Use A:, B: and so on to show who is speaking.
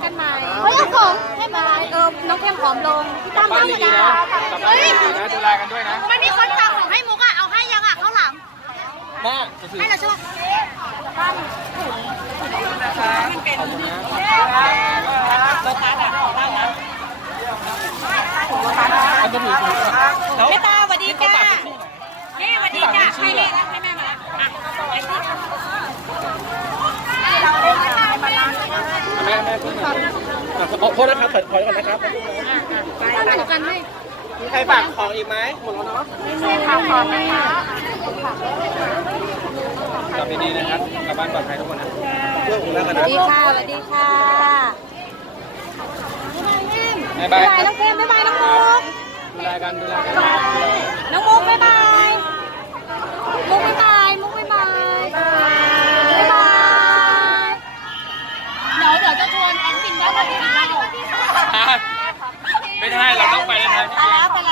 A: เฮ้ยเอาของให้มาเออน้องเข้มผอมลงพี่ตั้ม
B: บ้าน
A: ไม่
B: ดี
A: ได้
B: ๆนะกลับบ้านดีๆนะดูแลกันด้วยนะ
A: มันมีคนฝากของให้มุกอะเอาให้ยังอะข้างหลัง
B: มากก็คือ
A: ให้เราใช่ปะ
B: เอาจะถือถือแล้ว
A: แม่ตาสวัสดีจ้านี่สวัสดีจ้าให้แม่ให้แม่มาอะไว้ที่
B: แม่แม่ ขึ้นมาขอโทษนะครับถอยถอก่อนนะครับ
A: ตั้งอยู่กันให้
B: มีใครฝากของอีกไหมหมดแล้วเนาะ
A: ไม่ทำของนะคะ
B: กลับดีๆนะครับกลับบ้านปลอดภัยทุกคนนะเพื่อนผมแล้วกันนะ
A: วัสดีค่ะสวัสดีค่ะ
B: บ๊าย
A: บา
B: ย
A: น้องเข้มบ๊ายบายน้องมุก
B: ดูแลกันดูแลกัน
A: องมุกบ๊ายบายมุกบ๊ายบายมุกบ๊ายบายบ๊ายบายเดี๋ยวเดี๋ยวจะชวนแอนฟินว่าเรา ไปกินเหล้า
B: ไม่ได้เราต้องไปในทางที่
A: ไปแล้วไปแล้